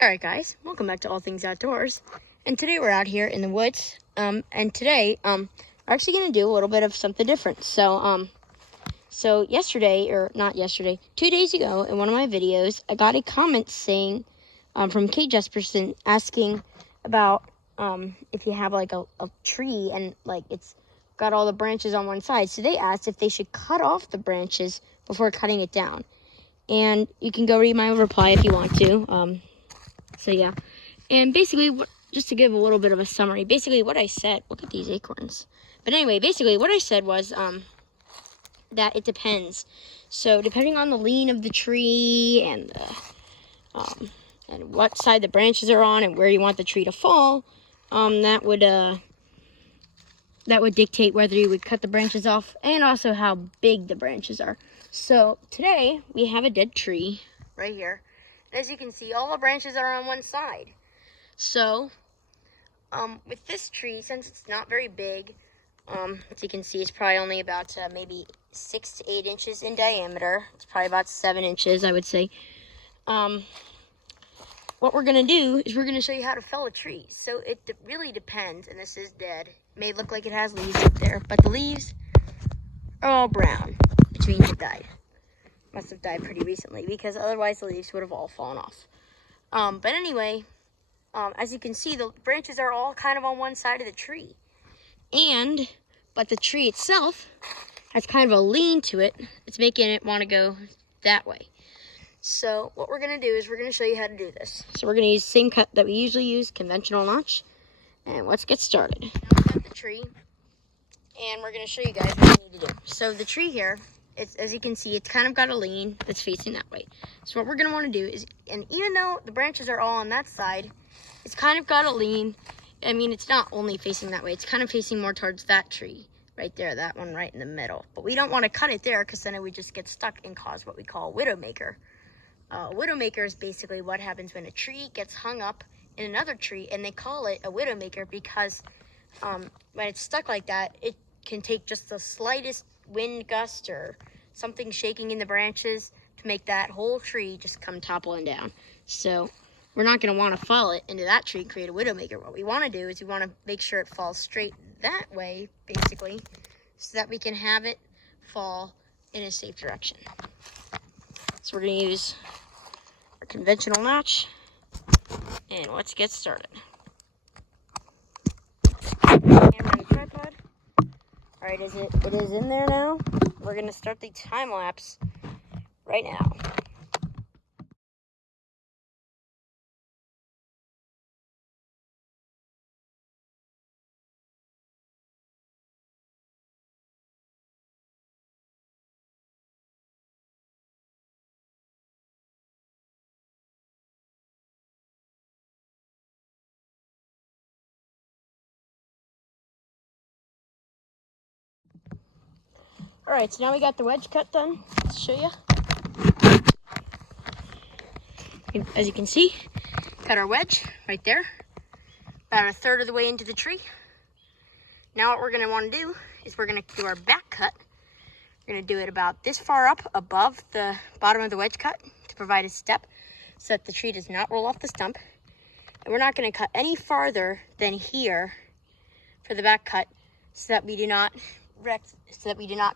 Alright guys, welcome back to All Things Outdoors. And today we're out here in the woods. And today, we're actually going to do a little bit of something different. So yesterday, or not yesterday, 2 days ago in one of my videos, I got a comment saying, from Kate Jesperson asking about, if you have like a tree and like it's got all the branches on one side. So they asked if they should cut off the branches before cutting it down. And you can go read my reply if you want to. So yeah, and basically, just to give a little bit of a summary, basically what I said, look at these acorns. But anyway, basically what I said was that it depends. So depending on the lean of the tree and what side the branches are on and where you want the tree to fall, that would dictate whether you would cut the branches off and also how big the branches are. So today we have a dead tree right here. As you can see, all the branches are on one side. So, with this tree, since it's not very big, as you can see, it's probably only about maybe 6 to 8 inches in diameter. It's probably about 7 inches, I would say. What we're going to do is we're going to show you how to fell a tree. So, it really depends, and this is dead. It may look like it has leaves up there, but the leaves are all brown, which means it died. Must have died pretty recently because otherwise the leaves would have all fallen off. But anyway, as you can see, the branches are all kind of on one side of the tree. But the tree itself has kind of a lean to it. It's making it want to go that way. So what we're going to do is we're going to show you how to do this. So we're going to use the same cut that we usually use, conventional notch. And let's get started. Now we got the tree, and we're going to show you guys what we need to do. So the tree here, as you can see, it's kind of got a lean that's facing that way. So what we're going to want to do is, and even though the branches are all on that side, it's kind of got a lean. I mean, it's not only facing that way. It's kind of facing more towards that tree right there, that one right in the middle. But we don't want to cut it there because then it would just get stuck and cause what we call a widowmaker. Widowmaker is basically what happens when a tree gets hung up in another tree, and they call it a widowmaker because when it's stuck like that, it can take just the slightest wind gust or something shaking in the branches to make that whole tree just come toppling down. So we're not going to want to fall it into that tree and create a widowmaker. What we want to do is we want to make sure it falls straight that way, basically, so that we can have it fall in a safe direction. So we're going to use our conventional notch, and let's get started. Camera on the tripod. Alright, it is in there now. We're going to start the time lapse right now. Alright, so now we got the wedge cut done. Let's show you. As you can see, cut our wedge right there, about a third of the way into the tree. Now what we're going to want to do is we're going to do our back cut. We're going to do it about this far up above the bottom of the wedge cut to provide a step so that the tree does not roll off the stump. And we're not going to cut any farther than here for the back cut so that we do not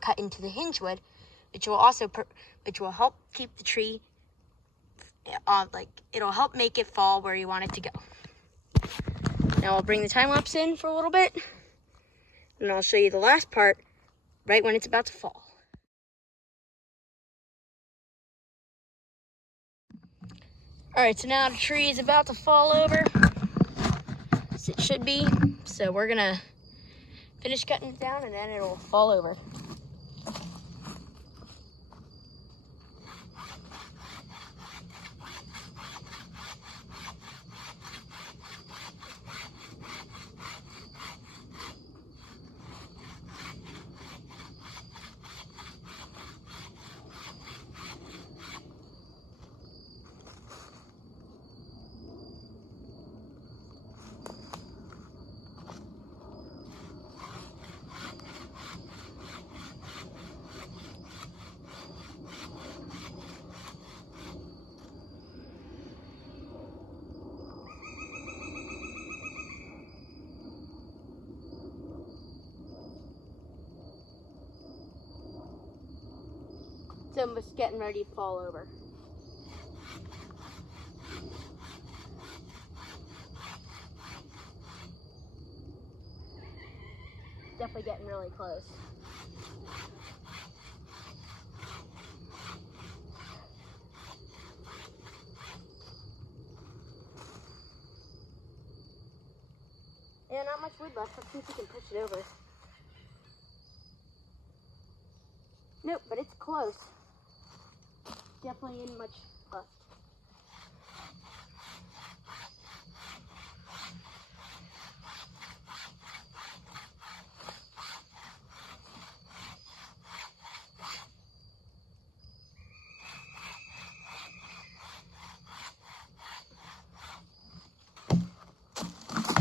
cut into the hinge wood, which will help keep the tree it'll help make it fall where you want it to go. Now I'll bring the time lapse in for a little bit, and I'll show you the last part right when it's about to fall. Alright, so now the tree is about to fall over, as it should be. So we're gonna finish cutting it down and then it'll fall over. It's almost getting ready to fall over. Definitely getting really close. Yeah, not much wood left. Let's see if we can push it over. Nope, but it's close. Definitely ain't much left.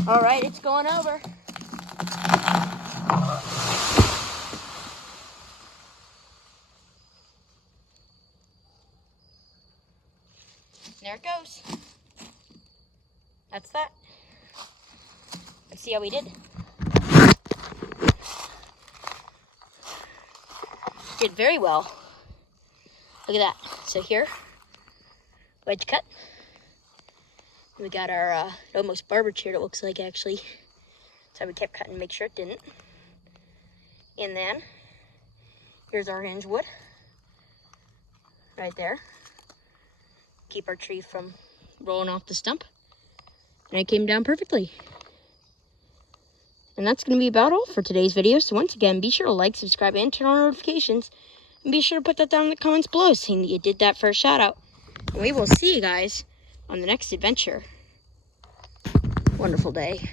All right, it's going over. There it goes. That's that. Let's see how we did. Did very well. Look at that. So here, wedge cut. We got our almost barber chair, it looks like, actually. So we kept cutting to make sure it didn't. And then, here's our hinge wood. Right there. Keep our tree from rolling off the stump. And it came down perfectly. And that's going to be about all for today's video. So once again, be sure to like, subscribe, and turn on notifications. And be sure to put that down in the comments below, saying that you did that for a shout out. And we will see you guys on the next adventure. Wonderful day.